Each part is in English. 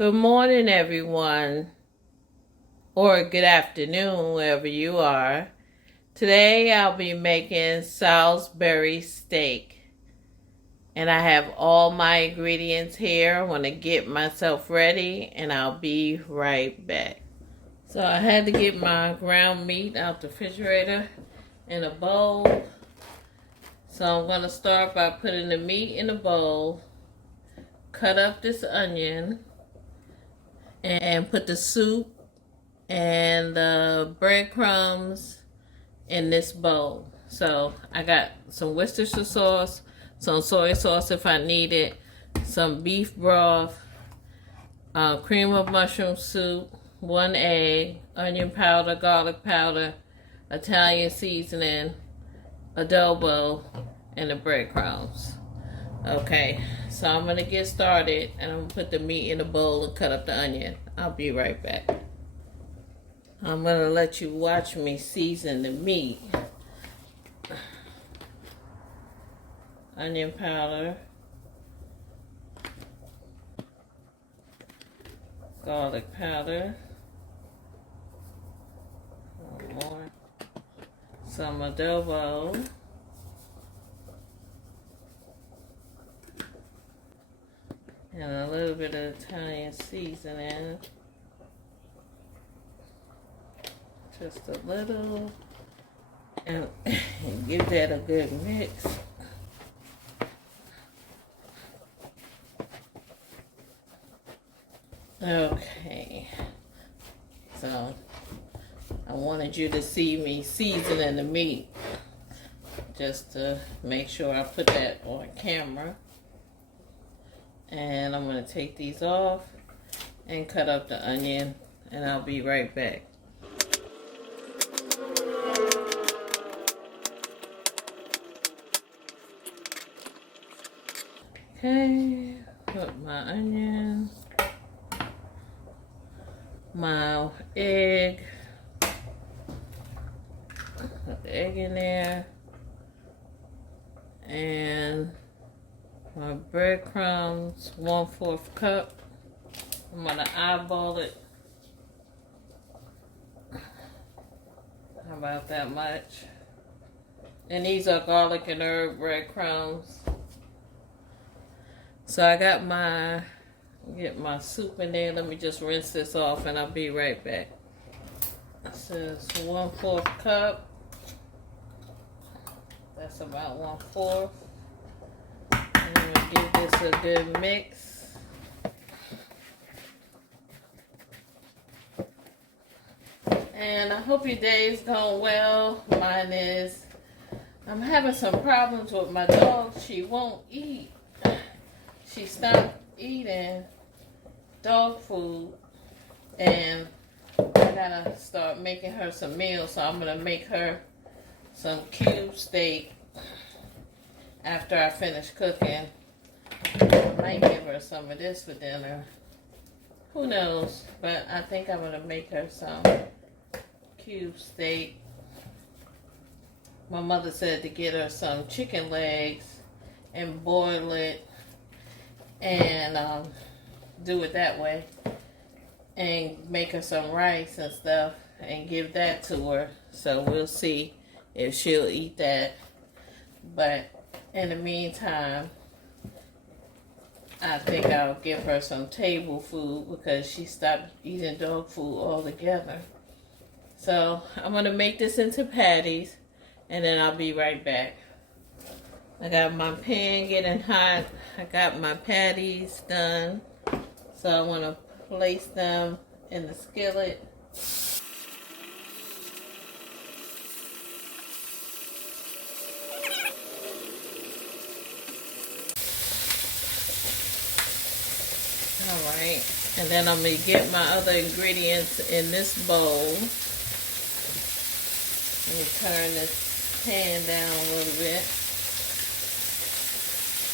Good morning, everyone, or good afternoon, wherever you are. Today I'll be making Salisbury steak, and I have all my ingredients here. I want to get myself ready, and I'll be right back. So I had to get my ground meat out the refrigerator in a bowl. So I'm going to start by putting the meat in a bowl, cut up this onion, and put the soup and the breadcrumbs in this bowl. So I got some Worcestershire sauce, some soy sauce if I need it, some beef broth, cream of mushroom soup, 1 egg, onion powder, garlic powder, Italian seasoning, adobo, and the breadcrumbs. Okay, so I'm going to get started, and I'm going to put the meat in the bowl and cut up the onion. I'll be right back. I'm going to let you watch me season the meat. Onion powder, garlic powder, more, some adobo, and a little bit of Italian seasoning, just a little, and give that a good mix. Okay, so I wanted you to see me seasoning the meat, just to make sure I put that on camera. And I'm going to take these off and cut up the onion, and I'll be right back. Okay, put my onion, my egg, put the egg in there, and my breadcrumbs, 1/4 cup. I'm gonna eyeball it. How about that much? And these are garlic and herb breadcrumbs. So I got get my soup in there. Let me just rinse this off and I'll be right back. This is 1/4 cup. That's about 1/4. I'm gonna give this a good mix. And I hope your day is going well. Mine is. I'm having some problems with my dog. She won't eat. She stopped eating dog food, and I gotta start making her some meals. So I'm gonna make her some cube steak after I finish cooking. I might give her some of this for dinner. Who knows? But I think I'm gonna make her some cube steak. My mother said to get her some chicken legs and boil it and do it that way, and make her some rice and stuff and give that to her. So we'll see if she'll eat that. But in the meantime, I think I'll give her some table food because she stopped eating dog food altogether. So I'm going to make this into patties, and then I'll be right back. I got my pan getting hot. I got my patties done. So I want to place them in the skillet. Alright. And then I'm going to get my other ingredients in this bowl. Let me turn this pan down a little bit.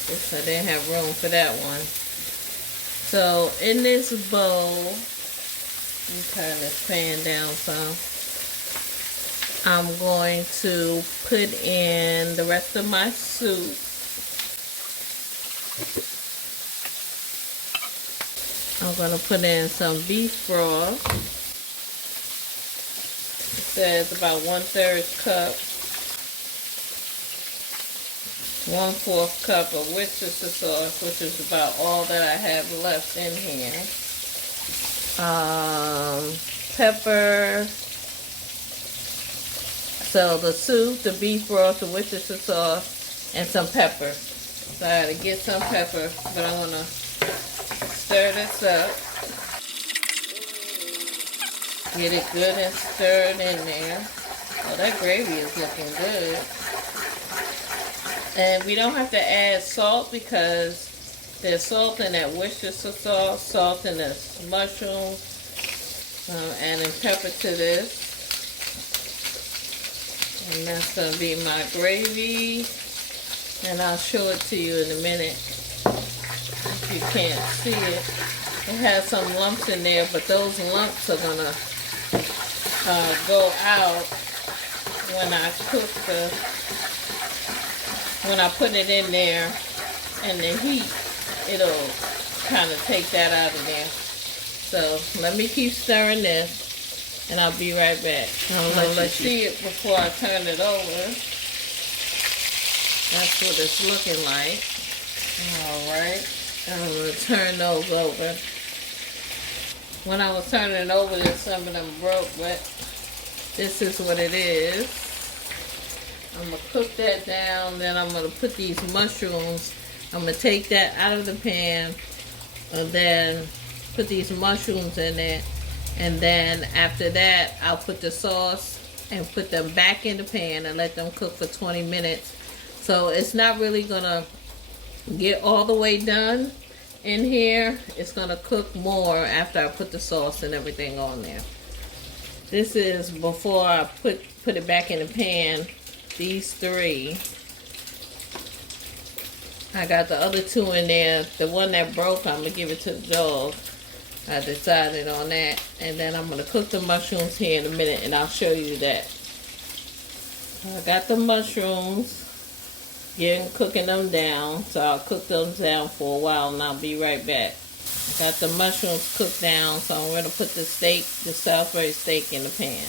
I didn't have room for that one. So in this bowl, let me turn this pan down some. I'm going to put in the rest of my soup. I'm going to put in some beef broth. It says about 1/3 cup. 1/4 cup of Worcestershire sauce, which is about all that I have left in here. Pepper. So the soup, the beef broth, the Worcestershire sauce, and some pepper. So I gotta get some pepper, but I wanna stir this up. Get it good and stirred in there. Oh, that gravy is looking good. And we don't have to add salt because there's salt in that Worcestershire sauce, salt in the mushrooms, adding pepper to this. And that's going to be my gravy. And I'll show it to you in a minute. If you can't see it. It has some lumps in there, but those lumps are going to go out when I cook when I put it in there and the heat, it'll kind of take that out of there. So let me keep stirring this and I'll be right back. I'll let you see it before I turn it over. That's what it's looking like. Alright, I'm going to turn those over. When I was turning it over, some of them broke, but this is what it is. I'm going to cook that down, then I'm going to put these mushrooms, I'm going to take that out of the pan, and then put these mushrooms in it, and then after that, I'll put the sauce and put them back in the pan and let them cook for 20 minutes. So it's not really going to get all the way done in here. It's going to cook more after I put the sauce and everything on there. This is before I put it back in the pan. These three. I got the other two in there. The one that broke, I'm going to give it to the dog. I decided on that. And then I'm going to cook the mushrooms here in a minute and I'll show you that. I got the mushrooms. Cooking them down. So I'll cook them down for a while and I'll be right back. I got the mushrooms cooked down. So I'm going to put the steak, the Salisbury steak in the pan.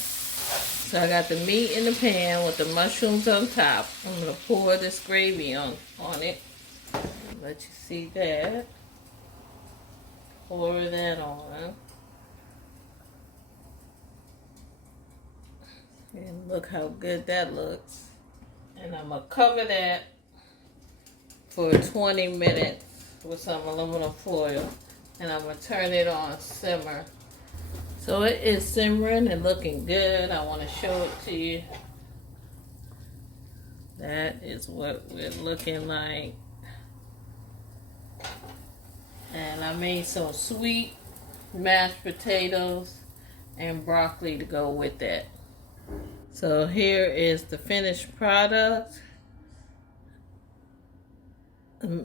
So I got the meat in the pan with the mushrooms on top. I'm going to pour this gravy on it. Let you see that. Pour that on. And look how good that looks. And I'm going to cover that for 20 minutes with some aluminum foil. And I'm going to turn it on simmer. So it is simmering and looking good. I want to show it to you. That is what we're looking like. And I made some sweet mashed potatoes and broccoli to go with that. So here is the finished product.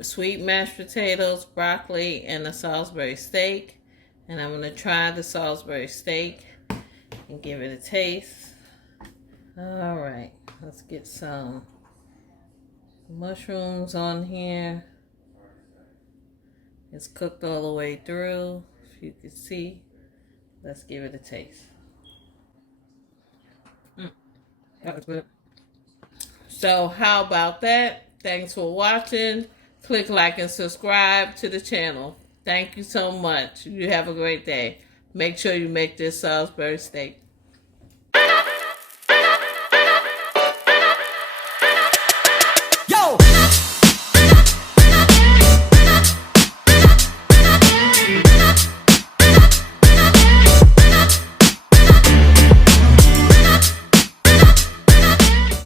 Sweet mashed potatoes, broccoli, and a Salisbury steak. And I'm going to try the Salisbury steak and give it a taste. Alright, let's get some mushrooms on here. It's cooked all the way through, if you can see. Let's give it a taste. That was good. So how about that? Thanks for watching. Click like and subscribe to the channel. Thank you so much. You have a great day. Make sure you make this Salisbury steak.